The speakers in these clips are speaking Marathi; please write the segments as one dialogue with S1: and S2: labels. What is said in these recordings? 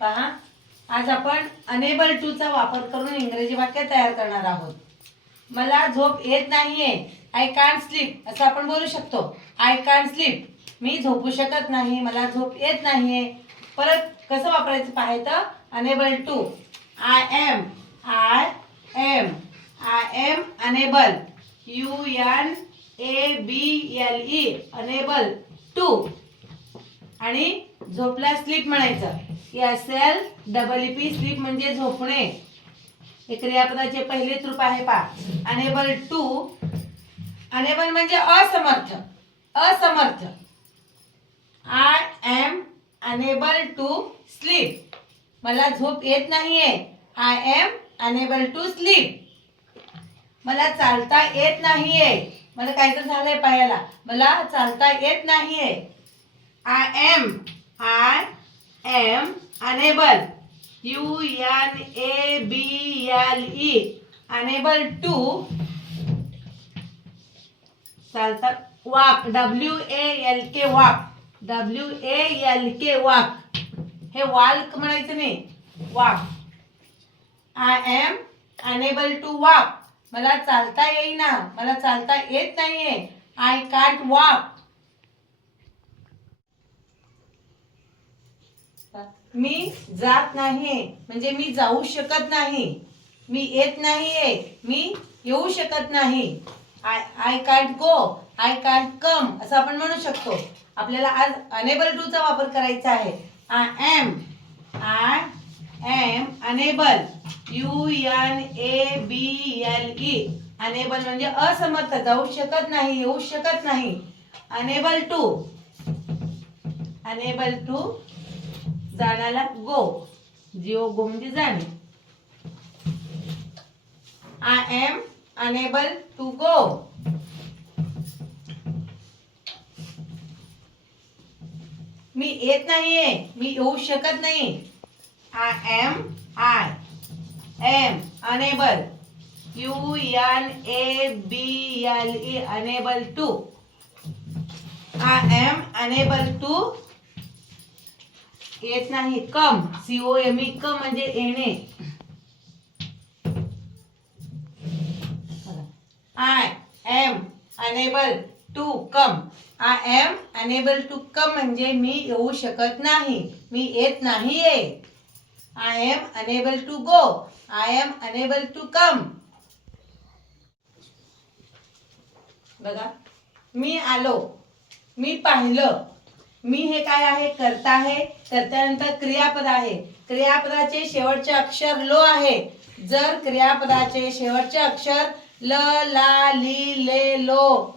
S1: पहा आज आपण अनेबल टू चा वापर करून इंग्रजी वाक्य तयार करणार आहोत. मला झोप येत नाहीये. आय कांट स्लीप असं आपण बोलू शकतो. आय कांट स्लीप मी झोपू शकत नाही. मला झोप येत नाहीये. परत कसं वापरायचं पाहायचं? Unable to I am I am I am unable U N A B L E unable to आणि झोपला स्लीप म्हणायचं. S L double E P sleep म्हणजे झोपणे. हे क्रियापदाचे पहिलेच रूप आहे पा अनेबल टू अनेबल म्हणजे असमर्थ. असमर्थ. I am unable to sleep मला झोप येत नाहीये. I am unable to sleep मला चालता येत नाहीये. मला काहीतरी झालंय पायाला. मला चालता येत नाहीये. I am I am unable U N A B L E unable to चालता walk W A L K walk W A L K walk. हे वाल्क म्हणायचं नाही walk. I am unable to walk मला चालता येईना मला चालता येत नाहीये. आय कांट वाक मी जात नाही. म्हणजे मी जाऊ शकत नाही. मी येत नाहीये. मी येऊ शकत नाही. I I can't go I can't come असं आपण म्हणू शकतो. आपल्याला आज अनेबल टूचा वापर करायचा आहे. I am I am unable U N A B L E unable म्हणजे असमर्थ. जाऊ शकत नाही येऊ शकत नाही. अनेबल टू अनेबल टू जाण्याला गो. जिओ गो म्हणजे जाणे. I am unable to go मी येत नाहीये. मी येऊ शकत नाही. I am I am unable U N A B L E unable to I am unable to येत नाही. Come. C O M E come म्हणजे येणे. I am unable to come I am unable to come म्हणजे मी येऊ शकत नाही. मी येत नाहीये. I am unable to go I am unable to come बघा. मी आलो. मी पाहिलं. मी हे काय आहे करता आहे करत्यानंतर क्रियापद आहे. क्रियापदाचे शेवटचे अक्षर लो आहे. जर क्रियापदाचे शेवटचे अक्षर ल ला ली ले लो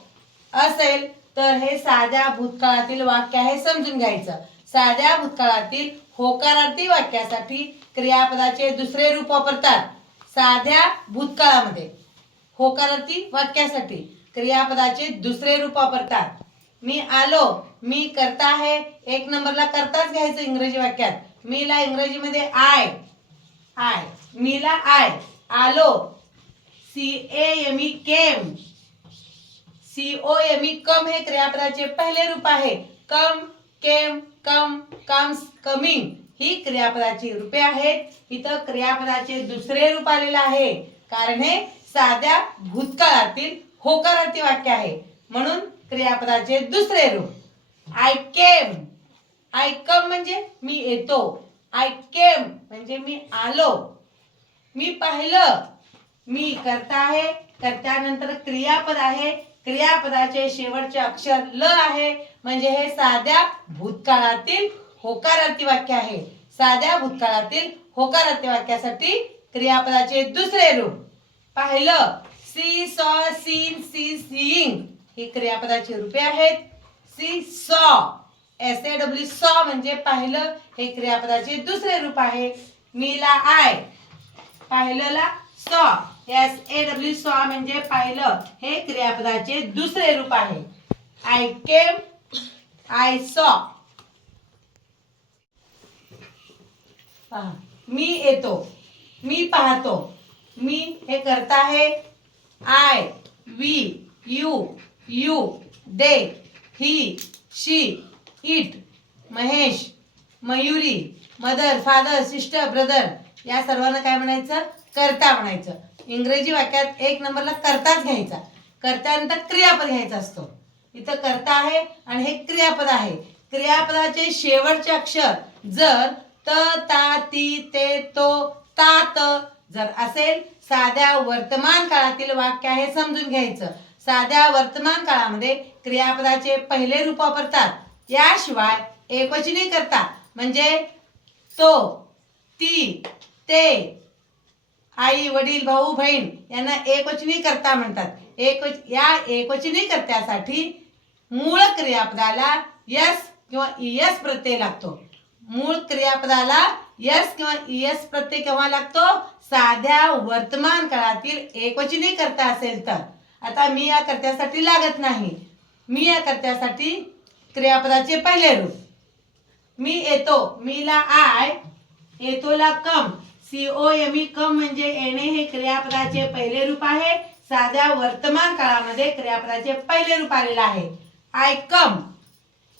S1: असेल तर हे साध्या भूतकाळातील वाक्य आहे समजून घ्यायचं. साध्या भूतकाळातील होकारार्थी वाक्यासाठी क्रियापदाचे दुसरे रूप वापरतात. साध्या भूतकाळामध्ये होकारार्थी वाक्यासाठी क्रियापदाचे दुसरे रूप वापरतात. मी आलो मी करता आहे एक नंबरला करताच घ्यायचं इंग्रजी वाक्यात. मीला इंग्रजीमध्ये आय आय मीला आय आलो. C A M E came C O M E come हे क्रियापदाचे पहिले रूप आहे. कम केम कम कम्स कमिंग ही क्रियापदाची रूपे आहेत. इथं क्रियापदाचे दुसरे रूप आलेलं आहे. कारण हे साध्या भूतकाळातील होकारार्थी वाक्य आहे. म्हणून क्रियापदाचे दुसरे रूप. आय केम आय कम म्हणजे मी येतो. आय केम म्हणजे मी आलो. मी पाहिलं. मी करता आहे. करत्यानंतर क्रियापद आहे. क्रियापदाचे शेवटचे अक्षर ल आहे. म्हणजे हे साध्या भूतकाळातील होकारार्थी वाक्य आहे. साध्या भूतकाळातील होकारार्थी वाक्यासाठी क्रियापदाचे दुसरे रूप. पाहिलं. See saw seen see seeing हे क्रियापदाचे रूपे आहेत. See saw. S A W saw म्हणजे पाहिलं. हे क्रियापदाचे दुसरे रूप आहे. मीला I. पाहिलंला saw. S A W saw म्हणजे पाहिलं. हे क्रियापदाचे दुसरे रूप आहे. I came I saw. मी येतो. मी पाहतो. मी हे करता आहे. I we you. You they he she it Mahesh Mayuri mother father sister brother या सर्वांना काय म्हणायचं? कर्ता म्हणायचं. इंग्रजी वाक्यात एक नंबरला कर्ताच घ्यायचा. कर्त्यानंतर क्रियापद घ्यायचा असतो. इथं कर्ता आहे आणि हे क्रियापद आहे. क्रियापदाचे शेवटचे अक्षर जर त ता ती ते तो तात जर असेल साध्या वर्तमान काळातील वाक्य आहे समजून घ्यायचं. साध्या वर्तमान काळामध्ये क्रियापदाचे पहिले रूप वापरतात. याशिवाय एकवचनी करता म्हणजे तो ती ते आई वडील भाऊ बहीण यांना एकवचनी करता म्हणतात. एक या एकवचनी कर्त्यासाठी मूळ क्रियापदाला यस किंवा इयस प्रत्यय लागतो. मूळ क्रियापदाला यस किंवा इयस प्रत्यय केव्हा लागतो? साध्या वर्तमान काळातील एकवचनी करता असेल तर. आता मी या कर्त्यासाठी लागत नाही. मी या कर्त्यासाठी क्रियापदाचे पहिले रूप. मी येतो मीला I येतोला come. C O M E come म्हणजे येणे हे क्रियापदाचे पहिले रूप आहे. साध्या वर्तमान काळामध्ये क्रियापदाचे पहिले रूप आलेलं आहे. आय कम.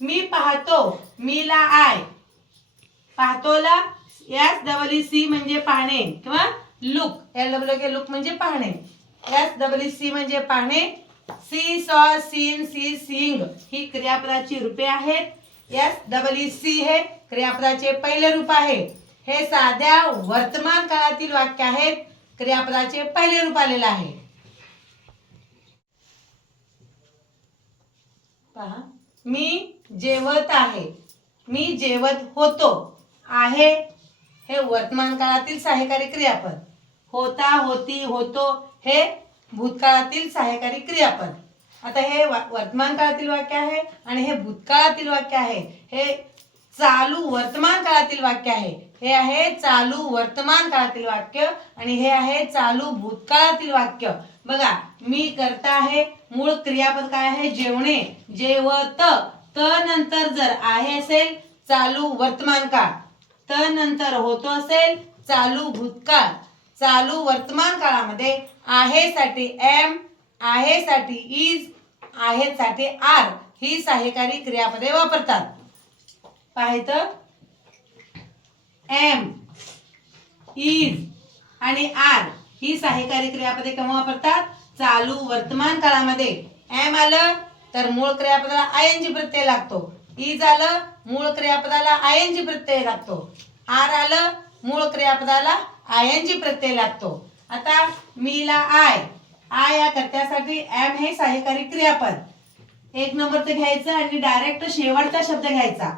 S1: मी पाहतो मीला आय. पाहतोला याच डबल सी म्हणजे पाहणे किंवा look L W K look म्हणजे पाहणे. एस डबल सी म्हणजे पाहणे. See saw seen see seeing ही क्रियापदाची रूपे आहेत. एस डबल सी हे क्रियापदाचे पहिले रूप आहे. हे साध्या वर्तमान काळातील वाक्य आहेत. क्रियापदाचे पहिले रूप आलेलं आहे. पहा. मी जेवत आहे. मी जेवत होतो. आहे हे वर्तमान काळातील सहाय्यकारी क्रियापद. होता होती होतो हे भूतकाळातील सहाय्यकारी क्रियापद. आता हे वर्तमान काळातील वाक्य आहे आणि हे भूतकाळातील वाक्य आहे. हे चालू वर्तमान काळातील वाक्य आहे. हे आहे चालू वर्तमान काळातील वाक्य आणि हे आहे चालू भूतकाळातील वाक्य. बघा मी करता आहे मूळ क्रियापद काय आहे? जेवणे. जेवत त नंतर जर आहे असेल चालू वर्तमान काळ. त नंतर होतो असेल चालू भूतकाळ. चालू वर्तमान काळामध्ये आहे साठी एम आहे साठी इज आहे साठी आर ही सहाय्यकारी क्रियापदे वापरतात. पाहायचं एम इज आणि आर ही सहाय्यकारी क्रियापदे केव्हा वापरतात? चालू वर्तमान काळामध्ये. एम आलं तर मूळ क्रियापदाला आय एन जी प्रत्यय लागतो. इज आलं मूळ क्रियापदाला आय एन जी प्रत्यय लागतो. आर आलं मूळ क्रियापदाला आय एन जी प्रत्यय लागतो. आता मीला आय. आय या कर्त्यासाठी एम हे सहाय्यकारी क्रियापद. एक नंबरचं घ्यायचं आणि डायरेक्ट शेवटचा शब्द घ्यायचा.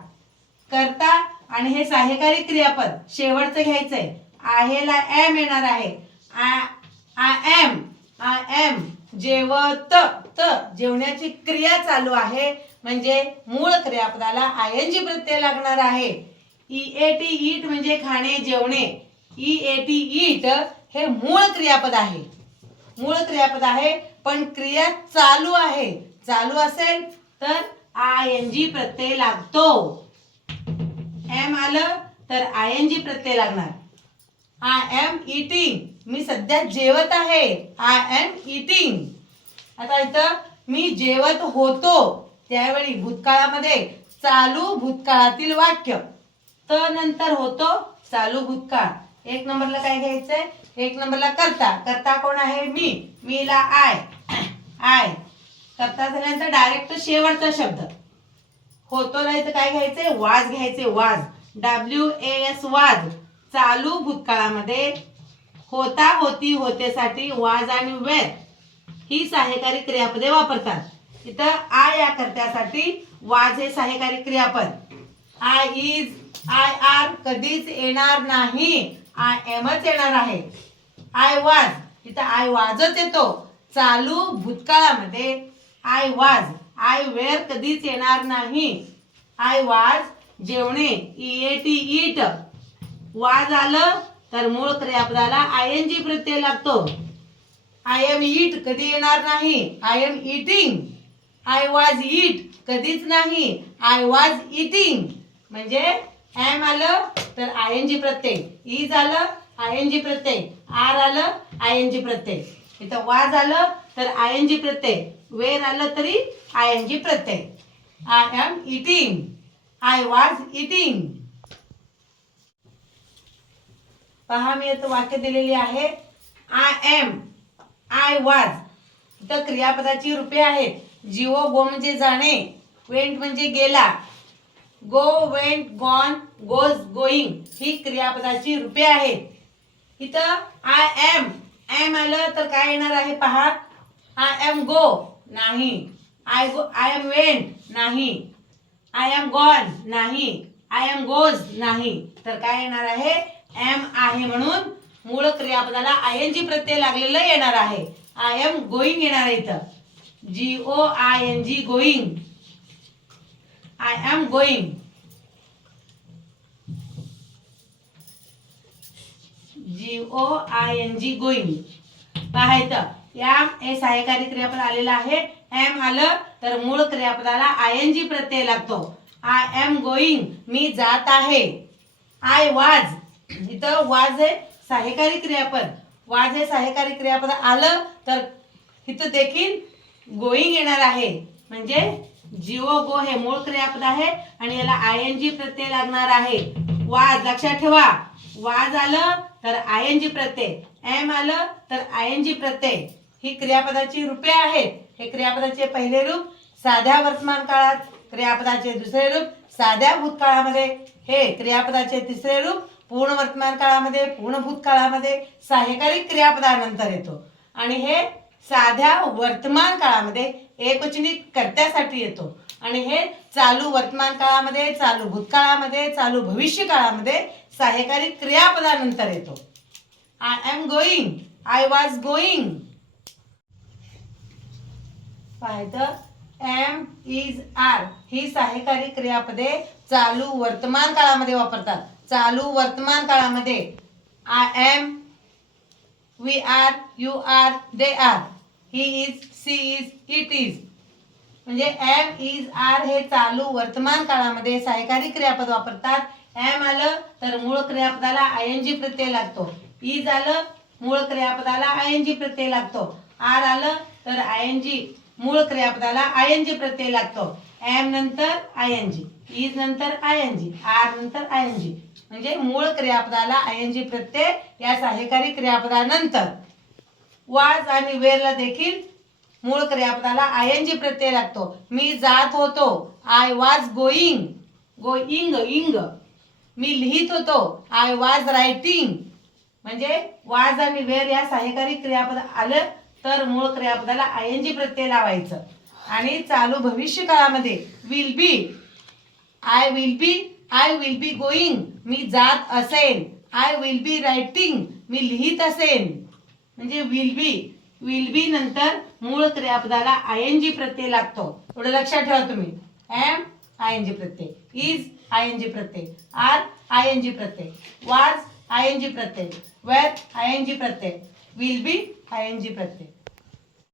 S1: करता आणि हे सहाय्यकारी क्रियापद. शेवटचं घ्यायचंय. आहेला एम येणार आहे. आय एम आय एम जेवत त जेवण्याची क्रिया चालू आहे. म्हणजे मूळ क्रियापदाला आय एन जी प्रत्यय लागणार आहे. ई ए टी ईट म्हणजे खाणे जेवणे. ई ए टी ईट हे मूळ क्रियापद आहे. मूळ क्रियापद आहे पण क्रिया चालू आहे. चालू असेल तर आय एन जी प्रत्यय लागतो. एम आलं तर आय एन जी प्रत्यय लागणार. आय एम इटिंग मी सध्या जेवत आहे. आय एम इटिंग आता इथं मी जेवत होतो. त्यावेळी भूतकाळामध्ये चालू भूतकाळातील वाक्य. त नंतर होतो चालू भूतकाळ. एक नंबरला काय घ्यायचंय? एक नंबरला करता. करता कोण आहे? मी. मीला आय. आय. करता झाल्यानंतर डायरेक्ट शेवटचा शब्द. होतो नाही तर काय घ्यायचंय? वाज घ्यायचे वाज. डब्ल्यू ए एस वाज. चालू भूतकाळामध्ये होता होती होतेसाठी वाज आणि वेर ही सहाय्यकारी क्रियापदे वापरतात. इथं आय या कर्त्यासाठी वाज हे सहाय्यकारी क्रियापद. आय इज आय आर कधीच येणार नाही. आय एमच येणार आहे. आय वाज इथं आय वाजच येतो. चालू भूतकाळामध्ये आय वाज आय वेअर कधीच येणार नाही. आय वाज जेवणे. ई ए टी ईट वाज आलं तर मूळ क्रियापदाला आय एन जी प्रत्यय लागतो. आय एम ईट कधी येणार नाही. आय एम इटिंग आय वाज ईट कधीच नाही. आय वाज इटिंग म्हणजे एम आलं तर I N G Pratyaya. E झालं I N G Pratyaya. R आलं आय एन जी प्रत्यय. इथं वा झालं तर आय एन जी प्रत्यय. वेर आलं तरी I N G Pratyaya. I am eating I was eating पहा मी आता वाक्य दिलेली आहे. आय एम आय वाज इथं क्रियापदाची रूपे आहेत. जीवो गो म्हणजे जाणे. वेंट म्हणजे गेला. Go went gone goes going ही क्रियापदाची रूपे आहेत. इथं आय एम एम आलं तर काय येणार आहे पहा? आय एम गो नाही. I go I am went नाही. आय एम गॉन नाही. आय एम गोज नाही. तर काय येणार आहे? एम आहे म्हणून मूळ क्रियापदाला आय एन जी प्रत्यय लागलेलं येणार आहे. आय एम गोईंग येणार आहे इथं. G O I N G going I am going G O I N G going पाहायचं. एम हे सहाय्यकारी क्रियापद आलेलं आहे. एम आलं तर मूळ क्रियापदाला आय एन जी प्रत्यय लागतो. आय एम गोईंग मी जात आहे. आय वाज इथं वाज हे सहाय्यकारी क्रियापद. वाज हे सहाय्यकारी क्रियापद आलं तर इथं देखील गोईंग येणार आहे. म्हणजे जिओ गो हे मूळ क्रियापद आहे आणि याला आय एन जी प्रत्यय लागणार आहे. वाज लक्षात ठेवा. वाज आलं तर I N G Pratyaya. M आलं तर आय एन जी प्रत्यय. ही क्रियापदाची रूपे आहेत. हे क्रियापदाचे पहिले रूप साध्या वर्तमान काळात क्रियापदाचे दुसरे रूप साध्या भूतकाळामध्ये. हे क्रियापदाचे तिसरे रूप पूर्ण वर्तमान काळामध्ये पूर्ण भूतकाळामध्ये सहाय्यकारी क्रियापदानंतर येतो. आणि हे साध्या वर्तमान काळामध्ये एकवचनी कर्त्यासाठी येतो. आणि हे चालू वर्तमान काळामध्ये चालू भूतकाळामध्ये चालू भविष्य काळामध्ये सहाय्यकारी क्रियापदानंतर येतो. I am going I was going पाहायचं एम इज आर ही सहाय्यकारी क्रियापदे चालू वर्तमान काळामध्ये वापरतात. चालू वर्तमान काळामध्ये. I am we are you are they are he is she is it is म्हणजे एम इज आर हे चालू वर्तमान काळामध्ये सहकारी क्रियापद वापरतात. एम आलं तर मूळ क्रियापदाला आय एन जी प्रत्यय लागतो. इज आलं मूळ क्रियापदाला आय एन जी प्रत्यय लागतो. आर आलं तर आय एन जी मूळ क्रियापदाला आय एन जी प्रत्यय लागतो. एम नंतर आय एन जी इज नंतर आय एन जी आर नंतर आय एन जी म्हणजे मूळ क्रियापदाला आय एन जी प्रत्यय या सहाय्यकारी क्रियापदानंतर. वाज आणि वेरला देखील मूळ क्रियापदाला आय एन जी प्रत्यय लागतो. मी जात होतो. आय वाज गोईंग गोईंग इंग मी लिहित होतो. आय वाज रायटिंग म्हणजे वाज आणि वेर या सहाय्यकारी क्रियापद आलं तर मूळ क्रियापदाला आय एन जी प्रत्यय लावायचं. आणि चालू भविष्य काळामध्ये will be I will be I will be going मी जात असेन. आय विल बी रायटिंग मी लिहित असेन. म्हणजे विल बी विल बी नंतर मूळ क्रियापदाला आय एन जी प्रत्यय लागतो. थोडं लक्षात ठेवा तुम्ही. M I N G Pratyaya. Is I N G Pratyaya. R I N G प्रत्यय. वाज I N G Pratyaya. Where I N G Pratyaya. Will be I N G Pratyaya.